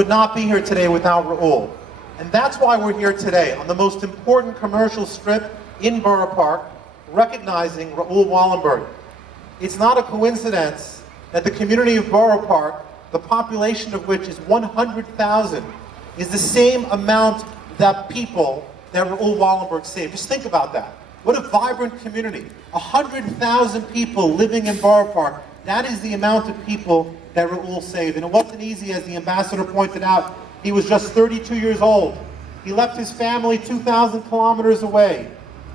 would not be here today without Raoul. And that's why we're here today, on the most important commercial strip in Borough Park, recognizing Raoul Wallenberg. It's not a coincidence that the community of Borough Park, the population of which is 100,000, is the same amount that people that Raoul Wallenberg saved. Just think about that. What a vibrant community. 100,000 people living in Borough Park. That is the amount of people that Raoul saved. And it wasn't easy, as the ambassador pointed out. He was just 32 years old. He left his family 2,000 kilometers away.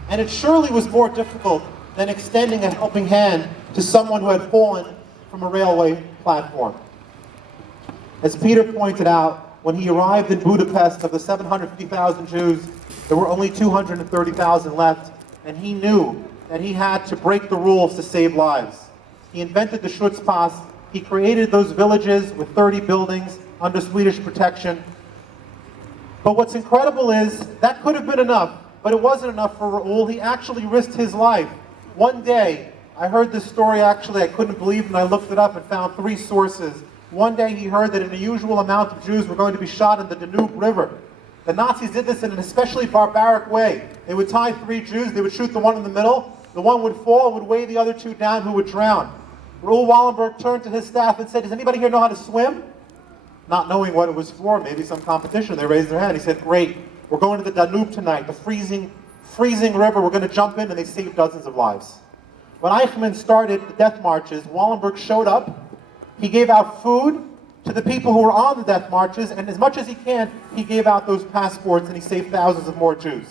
And it surely was more difficult than extending a helping hand to someone who had fallen from a railway platform. As Peter pointed out, when he arrived in Budapest, of the 750,000 Jews, there were only 230,000 left, and he knew that he had to break the rules to save lives. He invented the Schutzpass. He created those villages with 30 buildings under Swedish protection. But what's incredible is that could have been enough, but it wasn't enough for Raoul. He actually risked his life. One day, I heard this story actually, I couldn't believe it, and I looked it up and found 3 sources. One day he heard that an unusual amount of Jews were going to be shot in the Danube River. The Nazis did this in an especially barbaric way. They would tie 3 Jews, they would shoot the one in the middle, the one would fall, would weigh the other 2 down, who would drown. Raoul Wallenberg turned to his staff and said, "Does anybody here know how to swim?" Not knowing what it was for, maybe some competition, they raised their hand. He said, "Great, we're going to the Danube tonight, the freezing river, we're going to jump in," and they saved dozens of lives. When Eichmann started the death marches, Wallenberg showed up. He gave out food to the people who were on the death marches, and as much as he can, he gave out those passports, and he saved thousands of more Jews.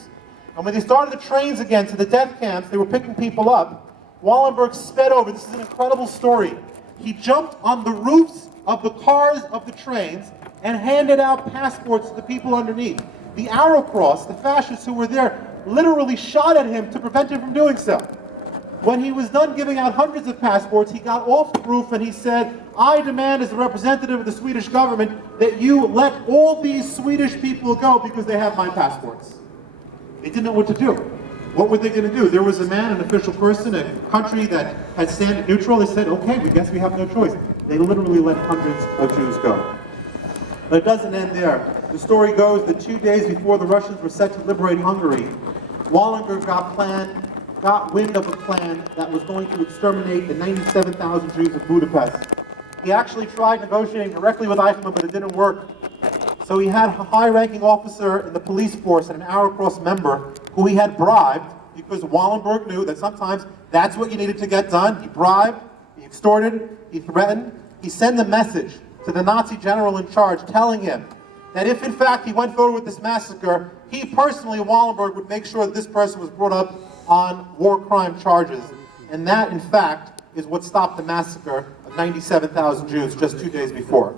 And when they started the trains again to the death camps, they were picking people up. Wallenberg sped over. This is an incredible story. He jumped on the roofs of the cars of the trains and handed out passports to the people underneath. The Arrow Cross, the fascists who were there, literally shot at him to prevent him from doing so. When he was done giving out hundreds of passports, he got off the roof and he said, "I demand as the representative of the Swedish government that you let all these Swedish people go because they have my passports." They didn't know what to do. What were they going to do? There was a man, an official person, a country that had stand neutral. They said, "Okay, we guess we have no choice." They literally let hundreds of Jews go. But it doesn't end there. The story goes that 2 days before the Russians were set to liberate Hungary, Wallenberg got wind of a plan that was going to exterminate the 97,000 Jews of Budapest. He actually tried negotiating directly with Eichmann, but it didn't work. So he had a high-ranking officer in the police force and an Arrow Cross member who he had bribed, because Wallenberg knew that sometimes that's what you needed to get done. He bribed, he extorted, he threatened. He sent a message to the Nazi general in charge telling him that if in fact he went forward with this massacre, he personally, Wallenberg, would make sure that this person was brought up on war crime charges. And that, in fact, is what stopped the massacre of 97,000 Jews just 2 days before.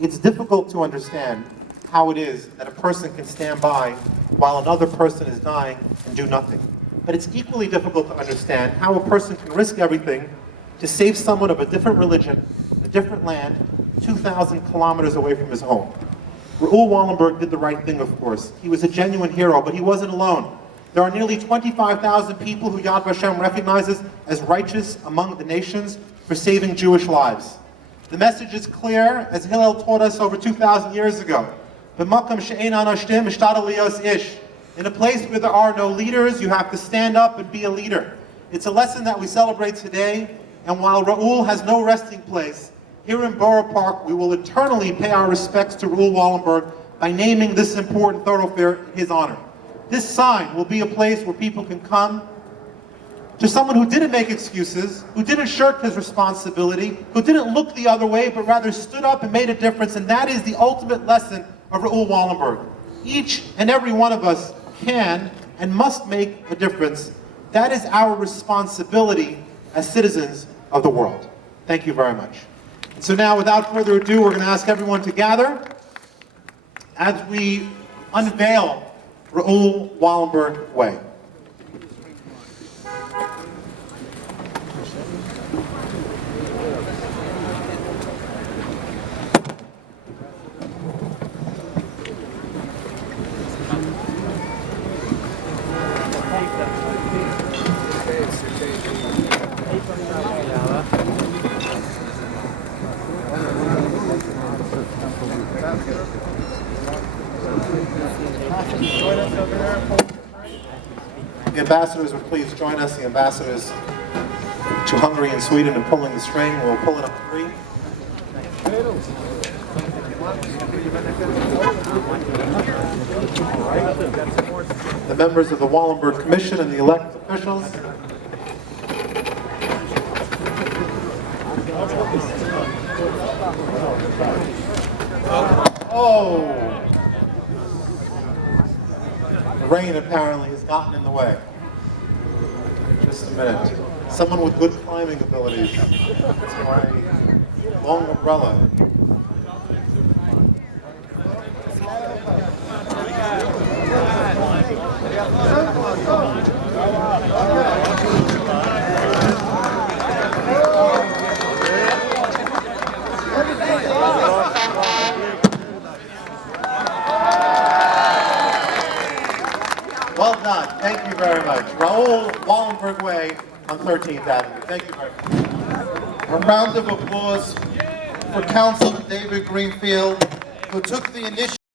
It's difficult to understand how it is that a person can stand by while another person is dying and do nothing. But it's equally difficult to understand how a person can risk everything to save someone of a different religion, a different land, 2,000 kilometers away from his home. Raoul Wallenberg did the right thing, of course. He was a genuine hero, but he wasn't alone. There are nearly 25,000 people who Yad Vashem recognizes as righteous among the nations for saving Jewish lives. The message is clear, as Hillel taught us over 2,000 years ago. In a place where there are no leaders, you have to stand up and be a leader. It's a lesson that we celebrate today, and while Raoul has no resting place, here in Borough Park we will eternally pay our respects to Raoul Wallenberg by naming this important thoroughfare in his honor. This sign will be a place where people can come to someone who didn't make excuses, who didn't shirk his responsibility, who didn't look the other way, but rather stood up and made a difference, and that is the ultimate lesson of Raoul Wallenberg. Each and every one of us can and must make a difference. That is our responsibility as citizens of the world. Thank you very much. And so now, without further ado, we're going to ask everyone to gather as we unveil Raoul Wallenberg Way. The ambassadors would please join us. The ambassadors to Hungary and Sweden in pulling the string. We'll pull it up 3. The members of the Wallenberg Commission and the elected officials. Oh! The rain apparently has gotten in the way. Just a minute. Someone with good climbing abilities. Or a long umbrella. Well done. Thank you very much. Raoul, Wallenberg Way on 13th Avenue. Thank you very much. A round of applause for Councilman David Greenfield, who took the initiative